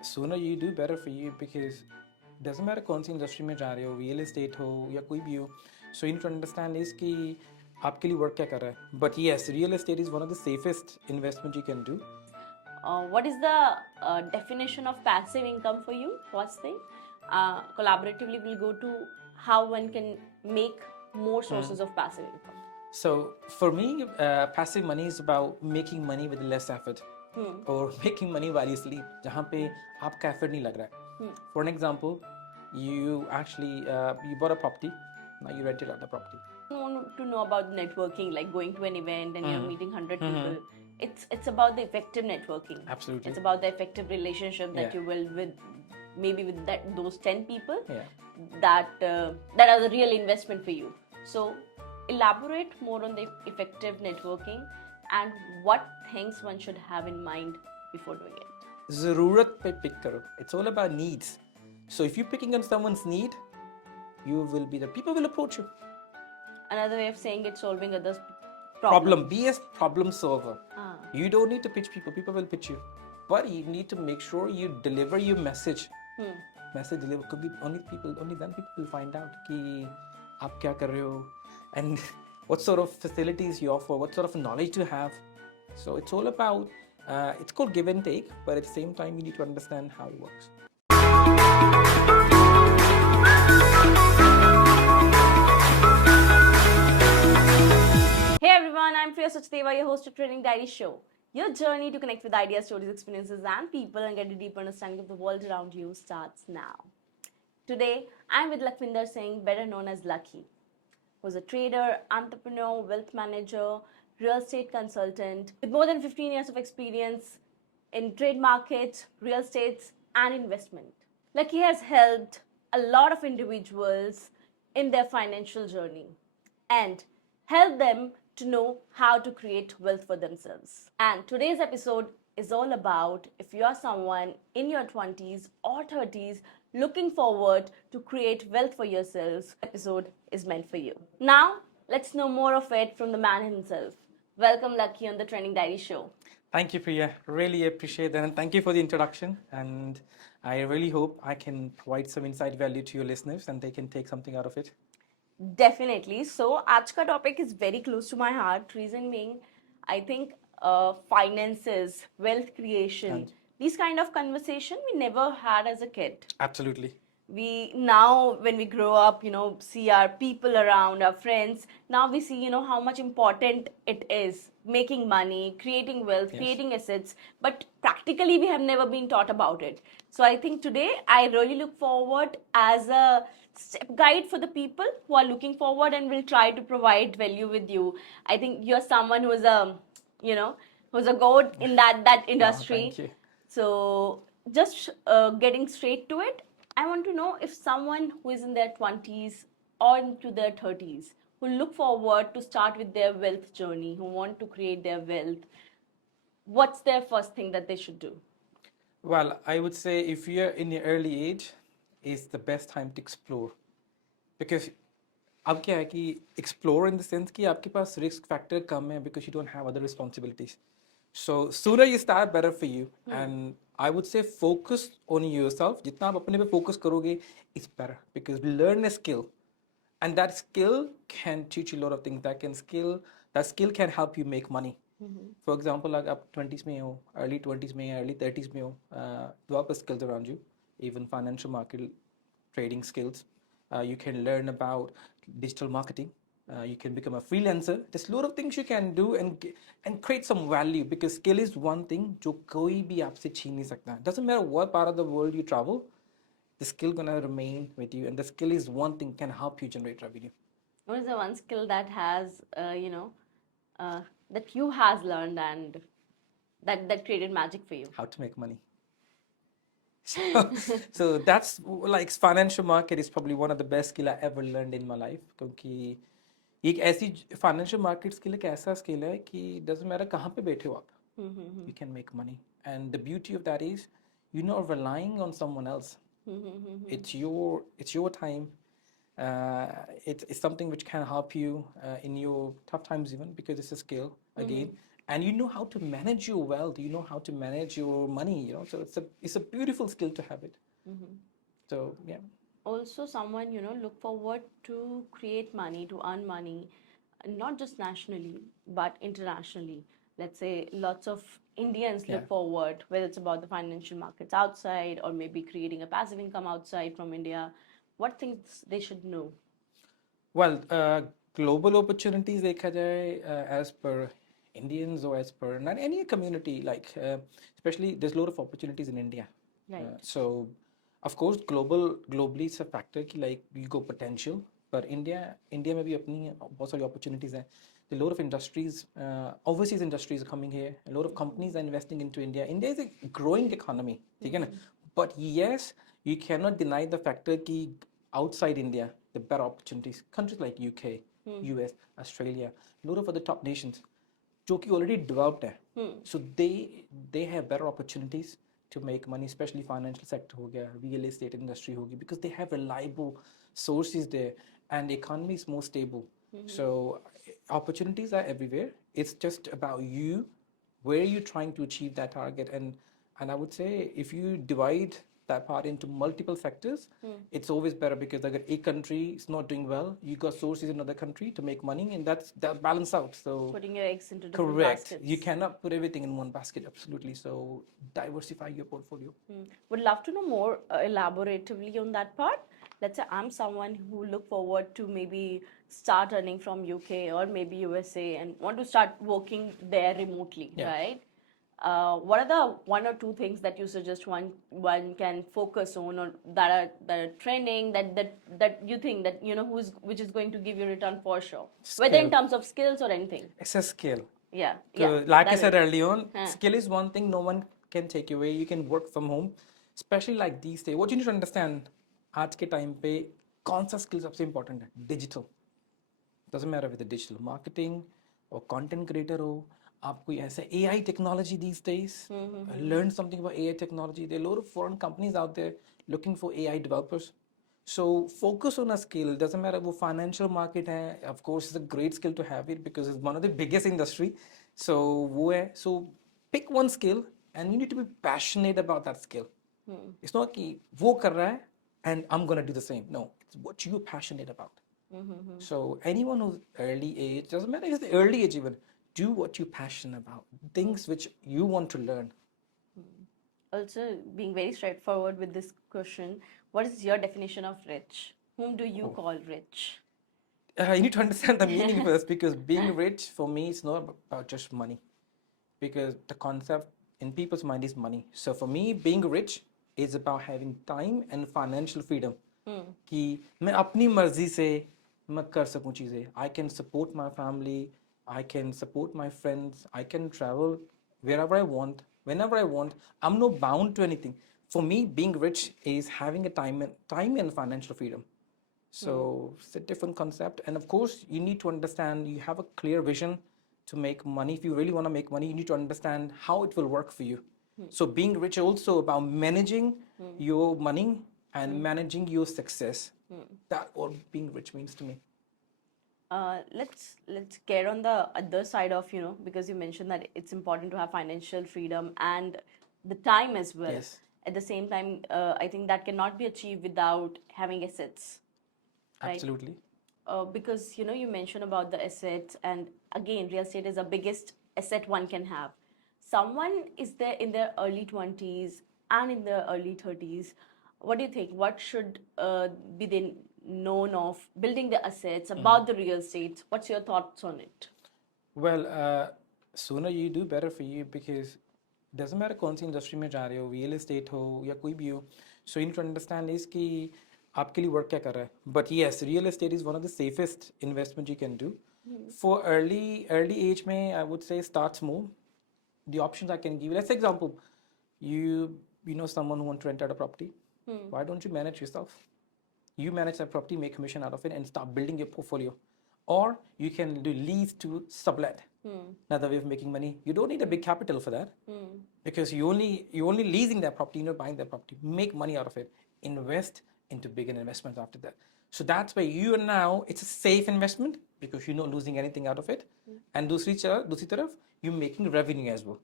Sooner you do, better for you, because doesn't matter कौन सी industry में जा रहे हो, रियल एस्टेट हो या कोई भी हो, so you need to understand is कि आपके लिए वर्क क्या कर रहा है. But yes, real estate is one of the safest investment you can do. What is the definition of passive income for you? First thing, collaboratively we'll go to how one can make more sources of passive income. So for me, passive money is about making money with less effort. Or making money while you sleep, जहाँ पे आपका effort नहीं लग रहा है. For an example, you actually you bought a property, now you rented out the property. I want to know about networking, like going to an event and you're meeting 100 people. It's about the effective networking. Absolutely. It's about the effective relationship that you build with maybe with those 10 people. That are the real investment for you. So elaborate more on the effective networking and what things one should have in mind before doing it. ज़रूरत पे pick करो. It's all about needs. So if you're picking on someone's need, the people will approach you. Another way of saying it, solving others' Problem. Be a problem solver. You don't need to pitch people. People will pitch you. But you need to make sure you deliver your message. Message deliver. Only then people will find out कि आप क्या कर रहे हो, and what sort of facilities you offer, what sort of knowledge you have. So it's all about, it's called give and take, but at the same time you need to understand how it works. Hey everyone, I'm Priya Sachdeva, your host of Training Diary Show. Your journey to connect with ideas, stories, experiences, and people and get a deeper understanding of the world around you starts now. Today, I'm with Lakhvinder Singh, better known as Lucky, who's a trader, entrepreneur, wealth manager, real estate consultant with more than 15 years of experience in trade markets, real estates, and investment. Lucky has helped a lot of individuals in their financial journey and help them to know how to create wealth for themselves. And today's episode is all about if you are someone in your 20s or 30s looking forward to create wealth for yourselves, episode is meant for you. Now, let's know more of it from the man himself. Welcome, Lucky, on the Training Diary Show. Thank you, Priya. Really appreciate that, and thank you for the introduction. And I really hope I can provide some insight value to your listeners and they can take something out of it. Definitely. So, आज का topic is very close to my heart. Reason being, I think finances, wealth creation, these kind of conversation we never had as a kid. Absolutely. We now, when we grow up, see our people around, our friends. Now we see, how much important it is making money, creating wealth, creating assets. But practically, we have never been taught about it. So I think today I really look forward as a step guide for the people who are looking forward and will try to provide value with you. I think you're someone who's who's a goat in that industry. Thank you. So just getting straight to it, I want to know if someone who is in their 20s or into their 30s who look forward to start with their wealth journey, who want to create their wealth, what's their first thing that they should do? Well, I would say if you're in the early age, it's the best time to explore. Because अब क्या है कि explore in the sense कि आपके पास risk factor कम है because you don't have other responsibilities. So sooner you start, better for you. And I would say focus on yourself. जितना आप अपने पे focus करोगे, it's better because learn a skill, and that skill can teach you a lot of things. That skill can help you make money. For example, like आप 20s में हो, early 20s में या early 30s में हो, develop skills around you, even financial market trading skills. You can learn about digital marketing. You can become a freelancer. There's a lot of things you can do and create some value, because skill is one thing जो कोई भी आपसे छीन नहीं सकता. Doesn't matter what part of the world you travel, the skill gonna remain with you, and the skill is one thing can help you generate revenue. What is the one skill that has, that you has learned and that created magic for you? How to make money. So that's like financial market is probably one of the best skill I ever learned in my life, क्योंकि एक ऐसी financial market skill एक ऐसा skill है कि doesn't matter कहाँ पे बैठे हो आप, you can make money. And the beauty of that is you're not relying on someone else. It's your time. It's something which can help you in your tough times even, because it's a skill again. and you know how to manage your wealth, you know how to manage your money, you know. So it's a beautiful skill to have it. So yeah. Also, someone, look forward to create money, to earn money, not just nationally, but internationally. Let's say lots of Indians look Yeah. forward, whether it's about the financial markets outside or maybe creating a passive income outside from India. What things they should know? Well, global opportunities देखा जाए as per Indians or as per not any community, like especially there's a lot of opportunities in India. Right. So of course globally it's a factor कि like you go potential, but India में भी अपनी बहुत सारी opportunities हैं. A lot of industries, overseas industries are coming here. A lot of companies are investing into India. India is a growing economy, ठीक है ना? But yes, you cannot deny the factor कि outside India, the better opportunities. Countries like UK, US, Australia, a lot of other top nations, जो कि already developed है. So they have better opportunities to make money, especially financial sector हो गया, real estate industry हो गई, because they have reliable sources there and the economy is more stable. So opportunities are everywhere. It's just about you, where you're trying to achieve that target. And I would say if you divide that part into multiple sectors, it's always better, because like a country is not doing well, you got sources in another country to make money, and that balance out. So Putting your eggs into different correct, baskets. you cannot put everything in one basket, absolutely. So diversify your portfolio. Would love to know more elaboratively on that part. Let's say I'm someone who look forward to maybe start earning from UK or maybe USA and want to start working there remotely, Yeah. right? What are the one or two things that you suggest one can focus on, or that are trending, that you think that which is going to give you return for sure, whether in Skill. terms of skills or anything? It's a skill. Yeah, So, like I that said is. earlier on, skill is one thing no one can take away. You can work from home, especially like these days. What you need to understand, आज के time पे कौन सा skill सबसे important है? Digital. Doesn't matter whether digital marketing or content creator हो, आप कोई ऐसा AI technology these days, learn something about AI technology. There are a lot of foreign companies out there looking for AI developers. So focus on a skill. Doesn't matter वो financial market है. Of course, it's a great skill to have it because it's one of the biggest industry. So वो है. So pick one skill and you need to be passionate about that skill. It's not कि वो कर रहा है and I'm gonna do the same. No, it's what you're passionate about. So anyone who's early age, doesn't matter if it's the early age even, do what you're passionate about. Things which you want to learn. Also, being very straightforward with this question, what is your definition of rich? Whom do you call rich? You need to understand the meaning first, because being rich for me is not about just money, because the concept in people's mind is money. So for me, being rich is about having time and financial freedom. कि मैं अपनी मर्जी से मैं कर सकूं चीज़ें. I can support my family, I can support my friends, I can travel wherever I want, whenever I want. I'm not bound to anything. For me, being rich is having a time and financial freedom. So it's a different concept. And of course, you need to understand, you have a clear vision to make money. If you really want to make money, you need to understand how it will work for you. So being rich also about managing your money and managing your success. That what being rich means to me. Let's get on the other side of, because you mentioned that it's important to have financial freedom and the time as well. Yes. At the same time, I think that cannot be achieved without having assets. Right? Absolutely. Because you mentioned about the assets, and again, real estate is the biggest asset one can have. Someone is there in their early 20s and in their early 30s. What do you think? What should be they known of building the assets about the real estate? What's your thoughts on it? Well, sooner you do, better for you, because doesn't matter कौन सी industry में जा रहे हो, real estate हो या कोई भी हो. So you need to understand is कि आपके लिए वर्क क्या कर रहा है. But yes, real estate is one of the safest investment you can do. For early age में, I would say start small. The options I can give. Let's say example, you know someone who wants to rent out a property. Why don't you manage yourself? You manage that property, make commission out of it, and start building your portfolio. Or you can do lease to sublet. Another way of making money. You don't need a big capital for that, because you're only leasing that property, you're not buying that property. Make money out of it. Invest into bigger investments after that. So that's why you are now, it's a safe investment because you're not losing anything out of it. And दूसरी तरफ, you're making revenue as well.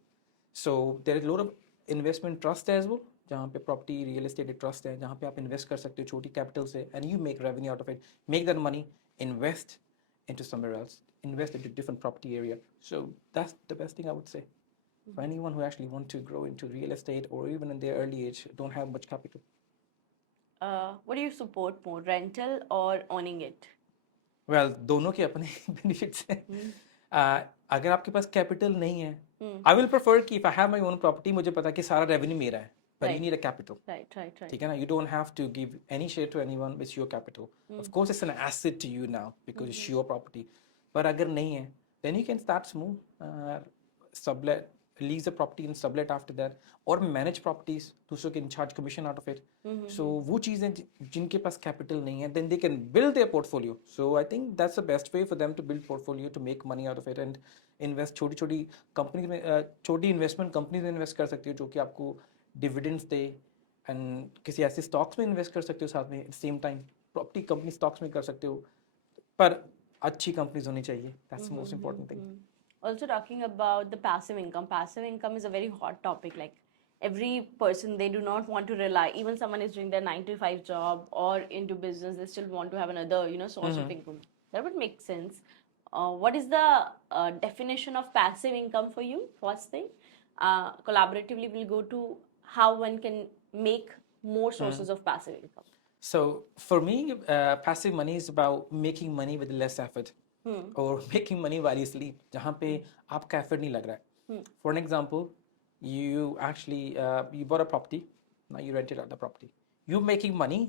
So there is a lot of investment trust as well, जहाँ पे property real estate trust है, जहाँ पे आप invest कर सकते हो छोटी capital से, and you make revenue out of it, make that money, invest into somewhere else, invest into different property area. So that's the best thing I would say. For anyone who actually want to grow into real estate or even in their early age, don't have much capital. What do you support more, rental or owning it? Well, दोनों के अपने benefits हैं. अगर आपके पास capital नहीं है, I will prefer कि if I have my own property, मुझे पता है कि सारा revenue मेरा है. But you Right. need a capital. Right. ठीक है ना? You don't have to give any share to anyone. It's your capital. Of course, it's an asset to you now because it's your property. But अगर नहीं है, then you can start small, sublet, lease the property and sublet after that, or manage properties. दूसरों can charge commission out of it. So वो चीजें जिनके पास capital नहीं है, then they can build their portfolio. So I think that's the best way for them to build portfolio, to make money out of it and invest. छोटी छोटी companies में, छोटी investment companies में invest कर सकते हो जो कि आपको dividends दे, and किसी ऐसे stocks में invest कर सकते हो साथ में, at the same time property company stocks में कर सकते हो, पर अच्छी companies होनी चाहिए. That's the most important thing. Also talking about the passive income is a very hot topic. Like every person, they do not want to rely, even someone is doing their 9 to 5 job or into business, they still want to have another source of income. That would make sense. What is the definition of passive income for you? First thing, collaboratively we'll go to how one can make more sources of passive income. So for me, passive money is about making money with less effort, or making money while you sleep. जहाँ पे आपका effort नहीं लग रहा है. For an example, you actually you bought a property, now you rented out the property. You're making money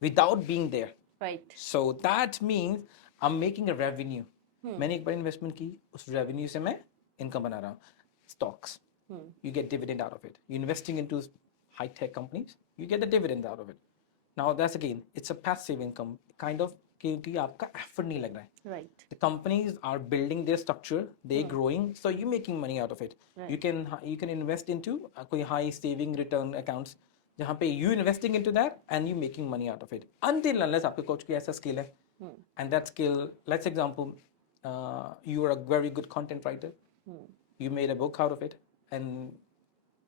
without being there. Right. So that means I'm making a revenue. मैंने एक बार investment की, उस revenue से मैं income बना रहा हूँ. Stocks, you get dividend out of it. You're investing into high tech companies, you get the dividend out of it. Now that's again, it's a passive income kind of, क्योंकि आपका effort नहीं लग रहा है. Right. The companies are building their structure, they're growing, so you're making money out of it. Right. You can invest into कोई high saving return accounts, जहाँ पे you investing into that and you making money out of it. Until unless आपके coach की ऐसा skill है, and that skill, let's example, you are a very good content writer, you made a book out of it and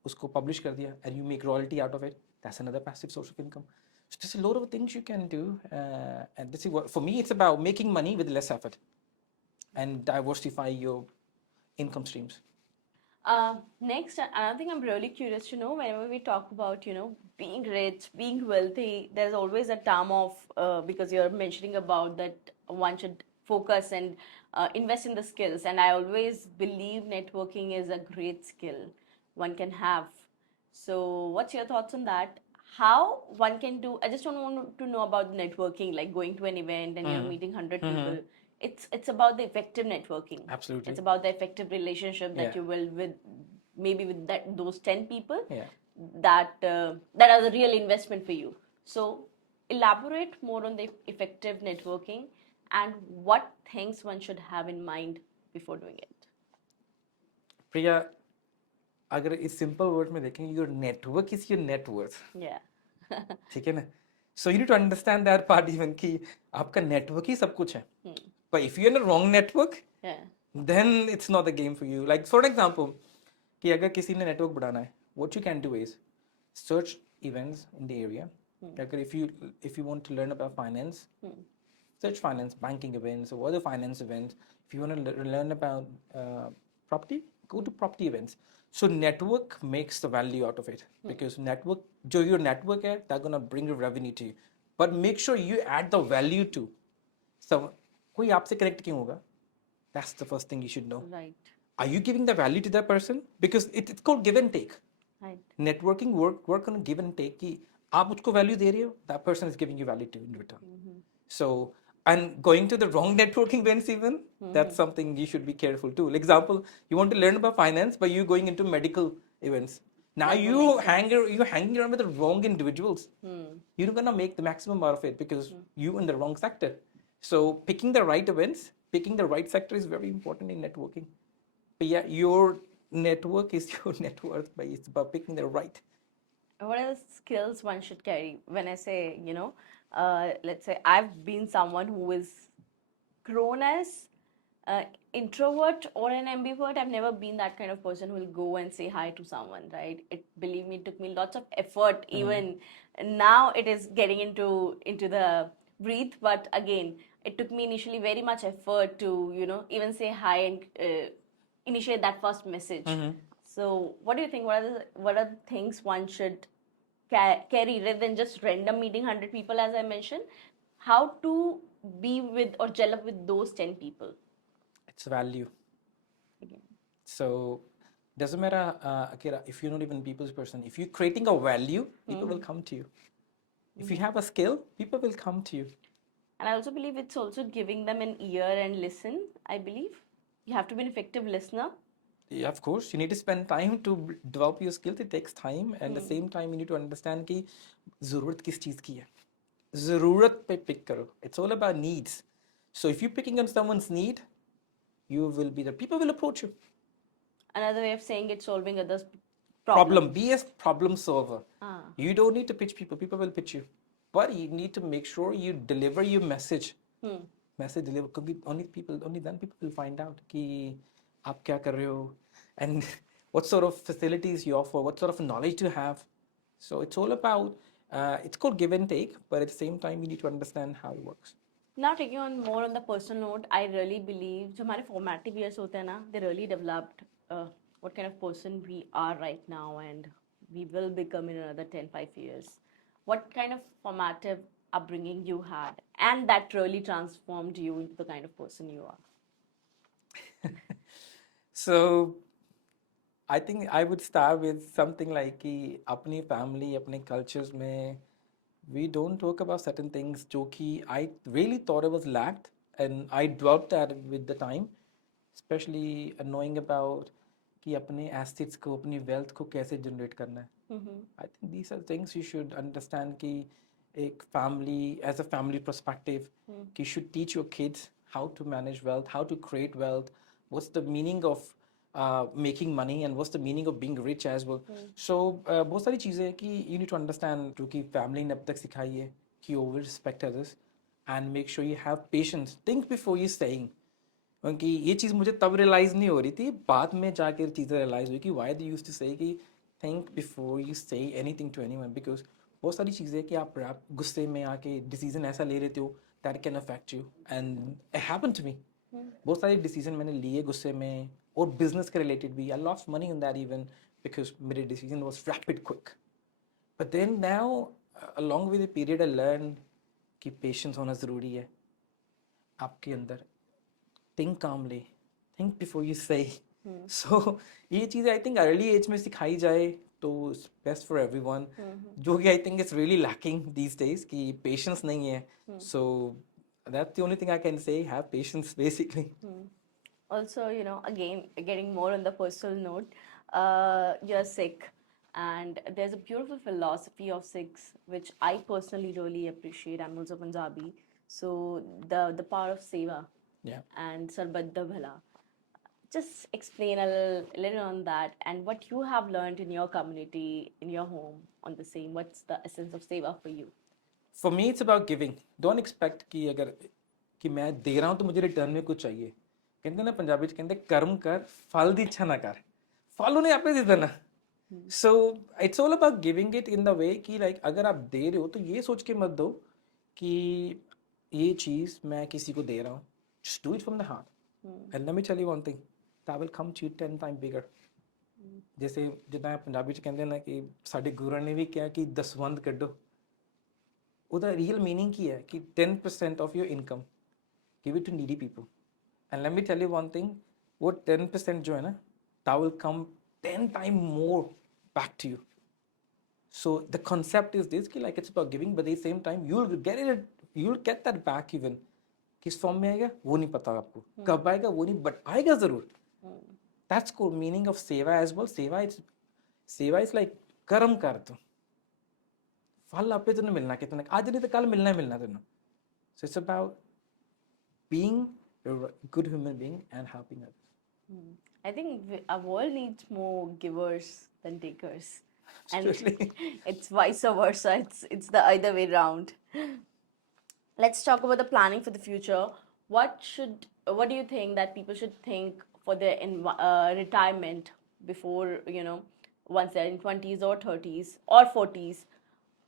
उसको publish कर दिया and you make royalty out of it. That's another passive source of income. So there's a lot of things you can do, and this is what, for me, it's about making money with less effort and diversify your income streams. Next, another thing I'm really curious to know, whenever we talk about, being rich, being wealthy, there's always a term of, because you're mentioning about that one should focus and invest in the skills. And I always believe networking is a great skill one can have. So what's your thoughts on that? How one can do, I just don't want to know about networking, like going to an event and you're meeting 100 people. It's about the effective networking. Absolutely. It's about the effective relationship that Yeah. you will with maybe with those 10 people Yeah. that that are the real investment for you. So elaborate more on the effective networking and what things one should have in mind before doing it. Priya, अगर इस simple word में देखें, your network is your net worth. Yeah. ठीक है ना? So you need to understand that part even कि आपका network ही सब कुछ है. But if you're in the wrong network, Yeah. then it's not the game for you. Like for example, कि अगर किसी ने network बढ़ाना है, what you can do is search events in the area. अगर if you want to learn about finance, search finance, banking events or other finance events. If you want to learn about property, go to property events. So network makes the value out of it, because network, जो your network है, they're gonna bring your revenue to you. But make sure you add the value to. So कोई आपसे connect क्यों होगा? That's the first thing you should know. Right. Are you giving the value to that person? Because it's called give and take. Right. Networking work on give and take. कि आप उसको value दे रहे हो, that person is giving you value to in return. So, and going to the wrong networking events even, that's something you should be careful too. Like example, you want to learn about finance, but you're going into medical events. Now you're hanging around with the wrong individuals. You're not gonna make the maximum out of it because you're in the wrong sector. So picking the right events, picking the right sector is very important in networking. But yeah, your network is your net worth, but it's about picking the right. What are the skills one should carry? When I say, let's say I've been someone who is grown as introvert or an ambivert, I've never been that kind of person who will go and say hi to someone, right? Believe me, it took me lots of effort. Even now, it is getting into the breathe. But again, it took me initially very much effort to even say hi and initiate that first message. So, what do you think? What are the things one should carry rather than just random meeting 100 people, as I mentioned? How to be with or gel up with those 10 people? It's value. Again. So doesn't matter, Akira, if you're not even people's person. If you're creating a value, people will come to you. If you have a skill, people will come to you. And I also believe it's also giving them an ear and listen. I believe you have to be an effective listener. Yeah, of course, you need to spend time to develop your skills. It takes time, and at the same time, you need to understand कि ज़रूरत किस चीज़ की है. ज़रूरत पे pick करो. It's all about needs. So if you're picking on someone's need, you will be the people will approach you. Another way of saying it, solving others' Problem. Be a problem solver. Ah. You don't need to pitch people. People will pitch you. But you need to make sure you deliver your message. Message deliver. Only then people will find out कि आप क्या कर रहे हो, and what sort of facilities you offer, what sort of knowledge you have. So it's all about, it's called give and take, but at the same time, you need to understand how it works. Now taking on more on the personal note, I really believe जो हमारे formative years होते हैं ना, they really developed what kind of person we are right now and we will become in another 5 years. What kind of formative upbringing you had and that really transformed you into the kind of person you are? So I think I would start with something like कि अपनी family, अपने cultures में we don't talk about certain things जो कि I really thought it was lacked, and I developed that with the time, especially knowing about कि अपने assets को, अपनी wealth को कैसे generate करना है. I think these are things you should understand कि एक family, as a family perspective, you should teach your kids how to manage wealth, how to create wealth, what's the meaning of making money, and what's the meaning of being rich as well. So बहुत सारी चीज़ें हैं कि you need to understand जो कि family ने अब तक सिखाई है कि over respect others and make sure you have patience. Think before you saying. क्योंकि ये चीज़ मुझे तब रियलाइज़ नहीं हो रही थी, बाद में जाकर चीज़ें रियलाइज़ हुई कि why they used to say कि think before you say anything to anyone, because बहुत सारी चीज़ें कि आप गुस्से में आके डिसीजन ऐसा ले लेते हो that can affect you, and it happened to me. बहुत सारे डिसीजन मैंने लिए गुस्से में, और बिजनेस के रिलेटेड भी. I lost money on that even because मेरे decision was rapid quick. But then now, along with the period, I learned कि पेशेंस होना ज़रूरी है आपके अंदर. Think calmly, think before you say. So ये चीज़ I think early age में सिखाई जाए तो it's best for everyone. जो कि I think is really lacking these days कि patience नहीं है. So that's the only thing I can say. Have patience, basically. Also, again, getting more on the personal note, you're Sikh, and there's a beautiful philosophy of Sikhs which I personally really appreciate. I'm also Punjabi, so the power of seva Yeah. and Sarbat da Bhala. Just explain a little on that and what you have learned in your community, in your home, on the same. What's the essence of seva for you? For me, it's about giving. Don't expect कि अगर कि मैं दे रहा हूँ तो मुझे return में कुछ चाहिए. कहते हैं ना पंजाबी कहते हैं कर्म कर फल दी इच्छा ना कर. फल उन्हें आपे दे देना. So it's all about giving it in the way कि like अगर आप दे रहे हो तो ये सोच के मत दो कि ये चीज़ मैं किसी को दे रहा हूँ. Just do it from the heart. And let me tell you one thing, that will come to you 10 times bigger. जैसे जितना पंजाबी च कहते हैं ना कि साडे गुरुआं ने भी किया कि दसवंध कड्डो. ਉਹਦਾ ਰੀਅਲ मीनिंग ਕੀ ਹੈ ਕਿ 10% of your income give it to needy people. And let me tell you one thing, वो 10% जो है ना, that will come 10 times more back to you. So the concept is this कि like it's about giving, but at the same time you'll get that back even. किस form में आएगा वो नहीं पता आपको, कब आएगा वो नहीं, but आएगा जरूर. That's called meaning of seva as well. Seva is like कर्म कर दो, फल आपे तेन मिलना कितना, आज नहीं तो कल मिलना ही मिलना तेन. So it's about being a good human being and helping others. I think our world needs more givers than takers, and it's vice versa. It's the other way round. Let's talk about the planning for the future. What should what do you think that people should think for their retirement before, once they're in 20s or 30s or 40s?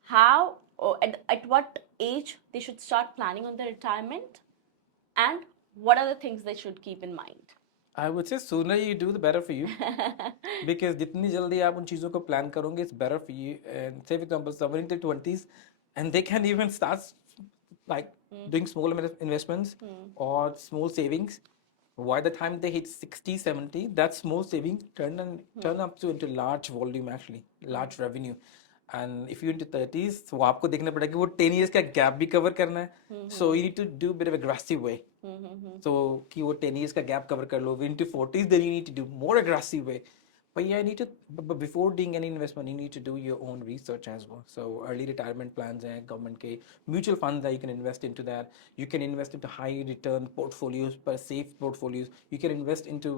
How or at what age they should start planning on their retirement, and what are the things they should keep in mind? I would say sooner you do, the better for you. Because जितनी जल्दी आप उन चीज़ों को plan करोगे, it's better for you. And say for example, someone in their 20s, and they can even start like doing small investments or small savings. By the time they hit 60, 70, that small saving turn up to into large volume actually, large revenue. And if you're into 30s, तो आपको देखना पड़ेगा कि वो 10 years का gap भी cover करना है. So you need to do a bit of aggressive way. So कि वो 10 years का gap cover कर लो. Into 40s, then you need to do more aggressive way. But yeah, you need to, but before doing any investment, you need to do your own research as well. So early retirement plans and government के mutual funds that you can invest into that. You can invest into high return portfolios, पर safe portfolios. You can invest into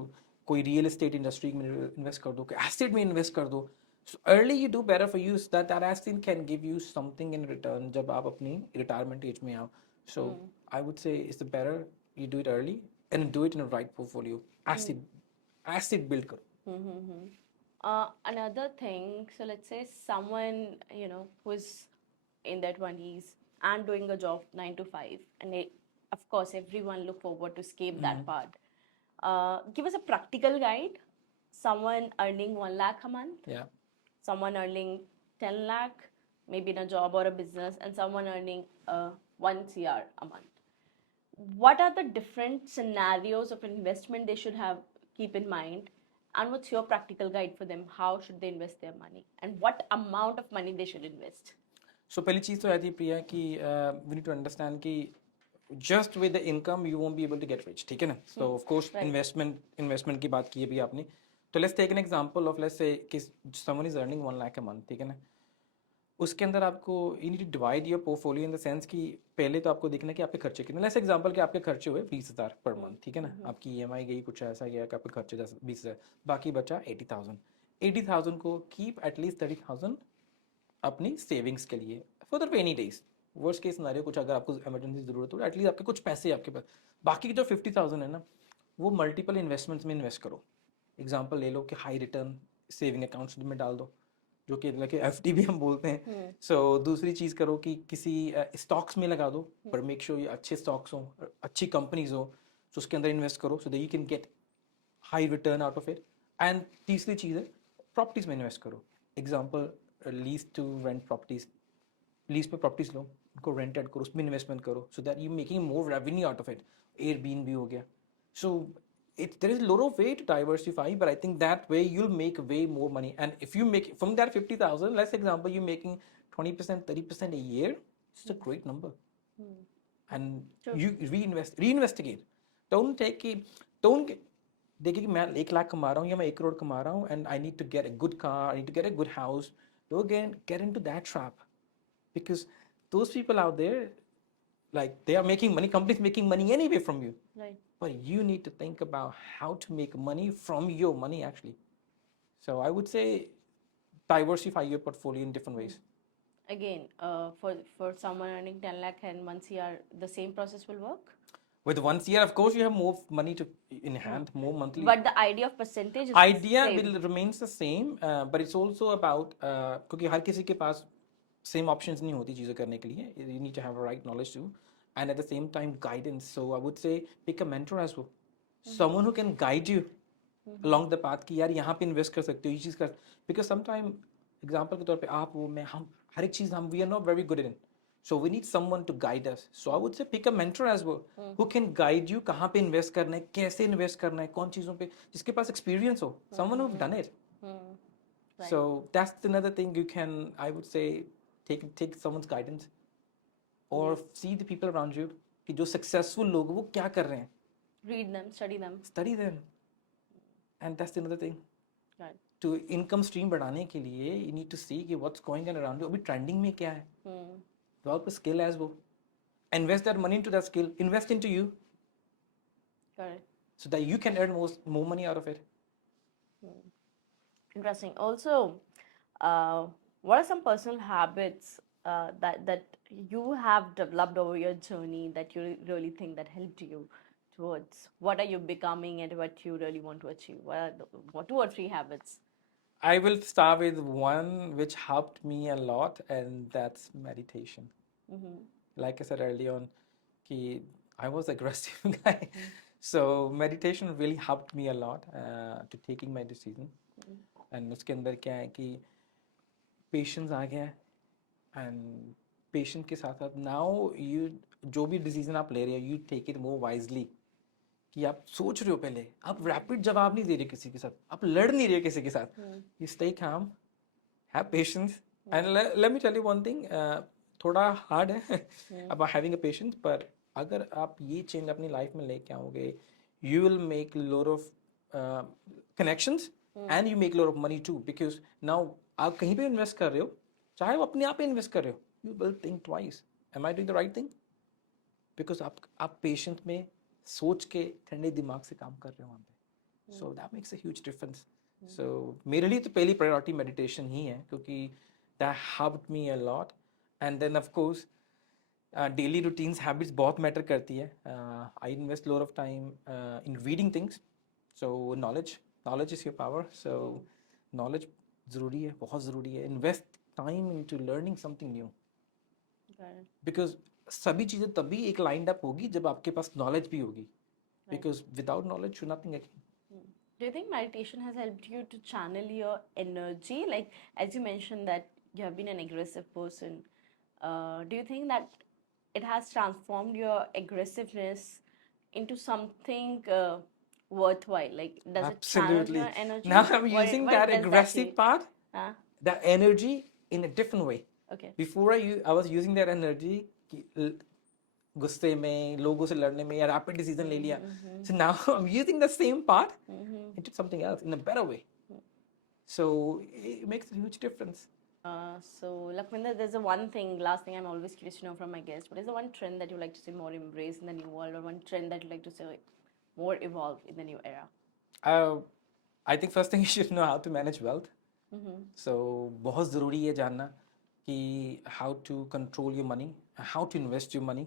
कोई real estate industry में invest कर दो, कोई asset में invest कर दो. So early you do better for you, so that asset can give you something in return जब आप अपनी retirement age में आओ. So I would say it's the better you do it early and do it in a right portfolio. Asset build करो. Another thing, so let's say someone, who's in their 20s and doing a job 9 to 5, and of course, everyone look forward to escape that part. Give us a practical guide. Someone earning 1 lakh a month, Yeah. someone earning 10 lakh, maybe in a job or a business, and someone earning 1 CR a month. What are the different scenarios of investment they should have keep in mind, and what's your practical guide for them? How should they invest their money, and what amount of money they should invest? So पहली चीज़ तो है थी प्रिया कि we need to understand कि just with the income you won't be able to get rich, ठीक है ना? So of course investment की बात की अभी आपने. तो let's take an example of, let's say कि someone is earning 1 lakh a month, ठीक है ना? उसके अंदर आपको you need to divide your portfolio in the sense कि पहले तो आपको देखना है कि आपके खर्चे कितने. Let's example कि आपके खर्चे हुए 20,000 per month, ठीक है ना? आपकी EMI गई, कुछ ऐसा गया कि आपके खर्चे 20,000, बाकी बचा 80,000. 80,000 को keep at least 30,000 अपनी सेविंग्स के लिए for the rainy days. Worst case scenario कुछ अगर आपको इमरजेंसी जरूरत हो, एटलीस्ट आपके कुछ पैसे आपके पास. बाकी की जो 50,000 है ना, वो मल्टीपल इन्वेस्टमेंट्स में इन्वेस्ट करो. एग्जांपल ले लो कि हाई रिटर्न सेविंग अकाउंट्स में डाल दो, जो कि FD भी हम बोलते हैं. सो दूसरी चीज़ करो कि किसी स्टॉक्स में लगा दो, पर मेक श्योर ये अच्छे स्टॉक्स हो, अच्छी कंपनीज हो, तो उसके अंदर इन्वेस्ट करो so that you can get high return out of it. And तीसरी चीज़ है प्रॉपर्टीज में इन्वेस्ट करो. Example lease to rent properties, lease पे प्रॉपर्टीज लो, उनको रेंटेड करो, उसमें इन्वेस्टमेंट करो so that you making more revenue out of it. Airbnb हो गया. सो there is a lot of way to diversify, but I think that way you'll make way more money. And if you make from that 50,000, let's example you're making 20%, 30% a year, it's a great number. And you reinvest again. Don't देखिए कि मैं 1 लाख कमा रहा हूँ या मैं 1 करोड़ कमा रहा हूँ and I need to get a good car, I need to get a good house. Don't get into that trap, because those people out there, like, they are making money, companies making money anyway from you. Right. But you need to think about how to make money from your money actually. So I would say diversify your portfolio in different ways. Again, for someone earning 10 lakh and 1 CR, the same process will work? With 1 year, of course, you have more money to in hand, more monthly. But the idea of percentage is idea same. will remains the same, but it's also about क्योंकि हर किसी के पास same options नहीं होती चीज़ें करने के लिए. You need to have a right knowledge too, and at the same time guidance. So I would say pick a mentor as well, someone who can guide you along the path कि यार यहाँ पे invest कर सकते हो, ये चीज़ कर. Because sometime example के तौर पे आप वो मैं हम हर एक चीज़ हम we are not very good in. So we need someone to guide us. So I would say pick a mentor as well, who can guide you कहाँ पे invest करना है, कैसे invest करना है, कौन चीज़ों पे, जिसके पास experience हो, someone who've done it. Right. So that's another thing you can, I would say, take someone's guidance, or see the people around you कि जो successful लोग वो क्या कर रहे हैं. Read them, study them. Study them, and that's another thing. Right. To income stream बढ़ाने के लिए you need to see कि what's going on around you. अभी trending में क्या है. Develop a skill as well. Invest that money into that skill. Invest into you. Correct. So that you can earn more money out of it. Interesting. Also, what are some personal habits that you have developed over your journey that you really think that helped you towards what are you becoming and what you really want to achieve? What are what 2 or 3 habits? I will start with one which helped me a lot, and that's meditation. Mm-hmm. Like I said earlier on, कि I was aggressive guy. So meditation really helped me a lot to taking my decision. And उसके अंदर क्या है कि patience आ गया है, and patience के साथ साथ now you जो भी decision आप ले रहे हो, you take it more wisely. कि आप सोच रहे हो पहले, आप रैपिड जवाब नहीं दे रहे किसी के साथ, आप लड़ नहीं रहे किसी के साथ. You stay calm, have patience, and let me tell you one thing, थोड़ा हार्ड है about having a patience, पर अगर आप ये चेंज अपनी लाइफ में लेके आओगे, you will make a lot of connections and you make a lot of money too, because now आप कहीं पे इन्वेस्ट कर रहे हो, चाहे वो अपने आप पे इन्वेस्ट कर रहे हो, you will think twice, am I doing the right thing? Because आप पेशेंट में सोच के ठंडे दिमाग से काम कर रहे हो वहाँ पे, so that makes a huge difference. So मेरे लिए तो पहली प्रायोरिटी मेडिटेशन ही है, क्योंकि that helped me a lot. And then of course daily routines habits बहुत मैटर करती है. I invest lot of time in reading things. So knowledge is your power. So knowledge ज़रूरी है, बहुत ज़रूरी है. Invest time into learning something new, because सभी चीज़ें तभी एक लाइंड अप होगी जब आपके पास नॉलेज भी होगी, because without knowledge you nothing. Do you think meditation has helped you to channel your energy? Like, as you mentioned that you have been an aggressive person, do you think that it has transformed your aggressiveness into something worthwhile? Like, does it channel Absolutely. your energy? Now I'm What using what that does aggressive mean? part, Huh? that energy, in a different way. Okay. Before I was using that energy कि गुस्से में, लोगों से लड़ने में, या rapid decision ले लिया. So now I'm using the same part into something else in a better way. So it makes a huge difference. So, Lakwinder, there's a one thing, last thing I'm always curious to know from my guests. What is the one trend that you like to see more embraced in the new world, or one trend that you like to see more evolve in the new era? I think first thing you should know how to manage wealth. So बहुत ज़रूरी है जानना कि how to control your money, how to invest your money.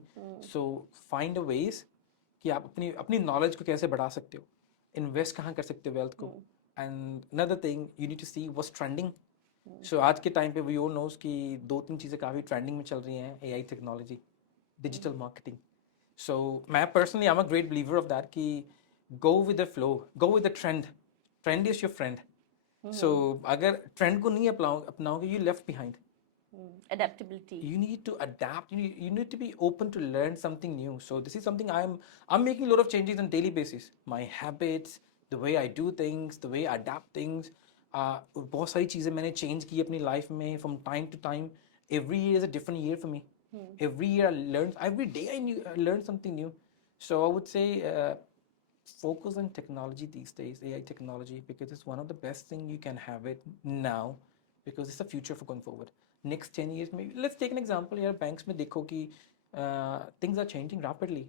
So find a ways कि आप अपनी knowledge को कैसे बढ़ा सकते हो, invest कहाँ कर सकते हो wealth को. And another thing, you need to see what's trending. So आज के टाइम पे we all knows कि 2-3 चीज़ें काफ़ी ट्रेंडिंग में चल रही हैं. AI technology, digital marketing. So मैं personally I'm a great believer of that कि go with the flow, go with the trend. Trend is your friend. So अगर ट्रेंड को नहीं अपनाओगे, you left behind. Adaptability. You need to adapt. You need to be open to learn something new. So this is something I'm making a lot of changes on daily basis. My habits, the way I do things, the way I adapt things. बहुत सारी चीज़ें मैंने change की अपनी life में from time to time. Every year is a different year for me. Every year every day I learn something new. So I would say focus on technology these days, AI technology, because it's one of the best thing you can have it now, because it's the future for going forward. Next 10 years, maybe. Let's take an example here. Banks में देखो कि things are changing rapidly.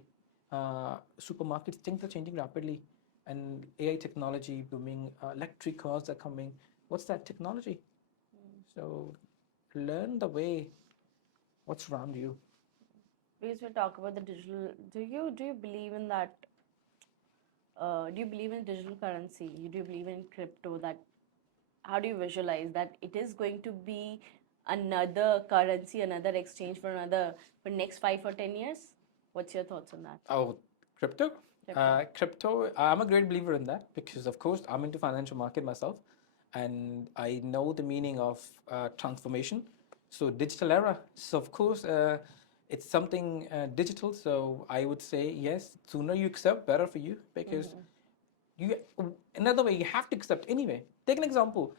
Supermarkets, things are changing rapidly. And AI technology booming, electric cars are coming. What's that technology? So learn the way, what's around you. Because we talk about the digital, do you believe in that? Do you believe in digital currency? Do you believe in crypto? That how do you visualize that it is going to be another currency, another exchange for next 5 or 10 years? What's your thoughts on that? Oh, crypto? Crypto, I'm a great believer in that, because of course I'm into financial market myself, and I know the meaning of transformation. So digital era. So of course it's something digital. So I would say yes. Sooner you accept, better for you, because you another way you have to accept anyway. Take an example: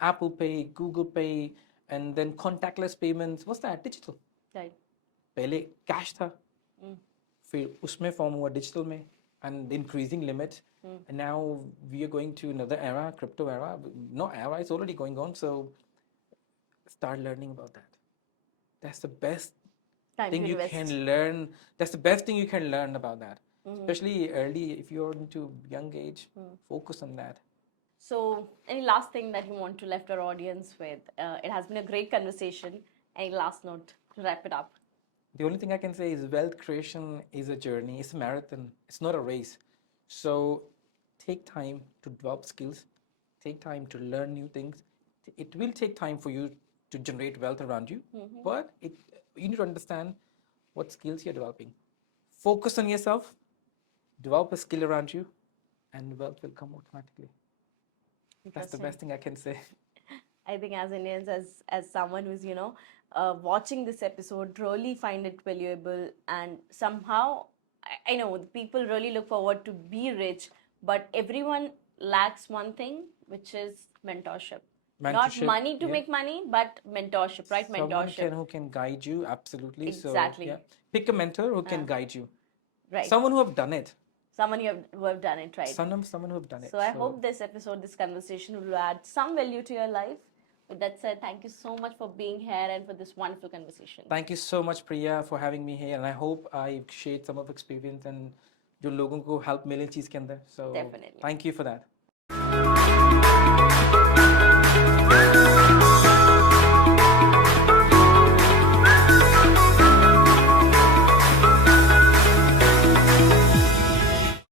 Apple Pay, Google Pay, and then contactless payments. What's that? Digital. Right. पहले cash था, फिर उसमें form हुआ digital में, and increasing limits. And now we are going to another era, crypto era. No era, it's already going on. So start learning about that. That's the best Time thing to you invest. can learn. That's the best thing you can learn about that. Especially early, if you're into young age, focus on that. So, any last thing that you want to left our audience with? It has been a great conversation. Any last note to wrap it up? The only thing I can say is wealth creation is a journey, it's a marathon, it's not a race. So take time to develop skills, take time to learn new things. It will take time for you to generate wealth around you, but you need to understand what skills you're developing. Focus on yourself, develop a skill around you, and wealth will come automatically. That's the Interesting. best thing I can say. I think as Indians, as someone who's watching this episode, really find it valuable, and somehow I know the people really look forward to be rich, but everyone lacks one thing, which is mentorship. Not Mentorship, money to yeah. make money, but mentorship, right? Someone Mentorship, who can guide you, absolutely. Exactly. So yeah, pick a mentor who can guide you. right? Someone who have done it. Someone who have done it right. Someone who have done it. So I hope this episode, this conversation will add some value to your life. With that said, thank you so much for being here and for this wonderful conversation. Thank you so much, Priya, for having me here, and I hope I shared some of experience and जो लोगों को help मिले चीज के अंदर. So Definitely. thank you for that.